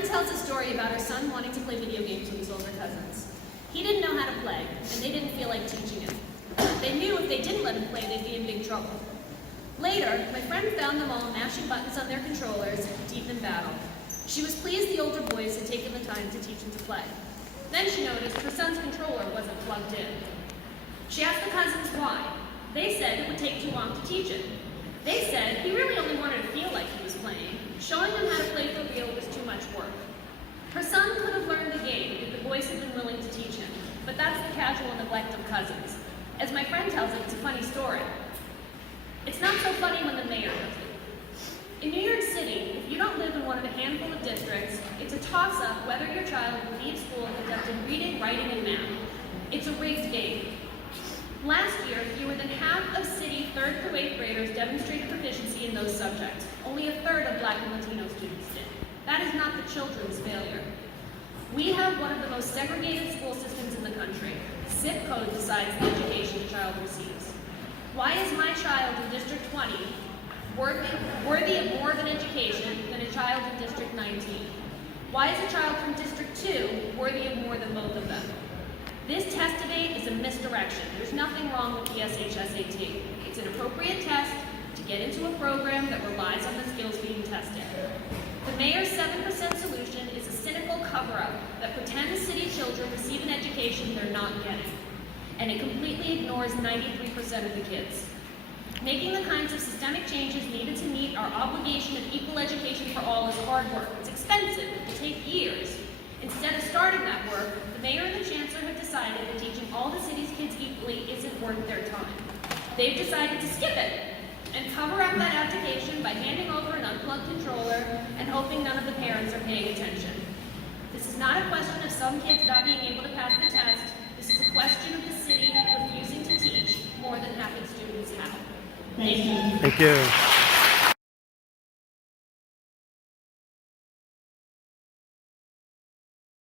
friend tells a story about her son wanting to play video games with his older cousins. He didn't know how to play, and they didn't feel like teaching him. They knew if they didn't let him play, they'd be in big trouble. Later, my friend found them all mashing buttons on their controllers, deep in battle. She was pleased the older boys had taken the time to teach him to play. Then she noticed her son's controller wasn't plugged in. She asked the cousins why. They said it would take too long to teach him. They said he really only wanted to feel like he was playing. Showing him how to play for real was too much work. Her son could have learned the game if the boys had been willing to teach him, but that's the casual neglect of cousins. As my friend tells it, it's a funny story. It's not so funny when the mayor does it. In New York City, if you don't live in one of a handful of districts, it's a toss-up whether your child will leave school adept in reading, writing, and math. It's a rigged game. Last year, fewer than half of city 3rd through 8th graders demonstrated proficiency in those subjects. Only a third of Black and Latino students did. That is not the children's failure. We have one of the most segregated school systems in the country. ZIP code decides the education a child receives. Why is my child in District 20 worthy of more of an education than a child in District 19? Why is a child from District 2 worthy of more than both of them? This test debate is a misdirection. There's nothing wrong with the SHSAT. It's an appropriate test to get into a program that relies on the skills being tested. The mayor's 7% solution is a cynical cover-up that pretends city children receive an education they're not getting, and it completely ignores 93% of the kids. Making the kinds of systemic changes needed to meet our obligation of equal education for all is hard work. It's expensive. It will take years. Instead of starting that work, the mayor and the chancellor have decided that teaching all the city's kids equally isn't worth their time. They've decided to skip it and cover up that abdication by handing over an unplugged controller and hoping none of the parents are paying attention. This is not a question of some kids not being able to pass the test. This is a question of the city refusing to teach more than half its students have. Thank you. Thank you.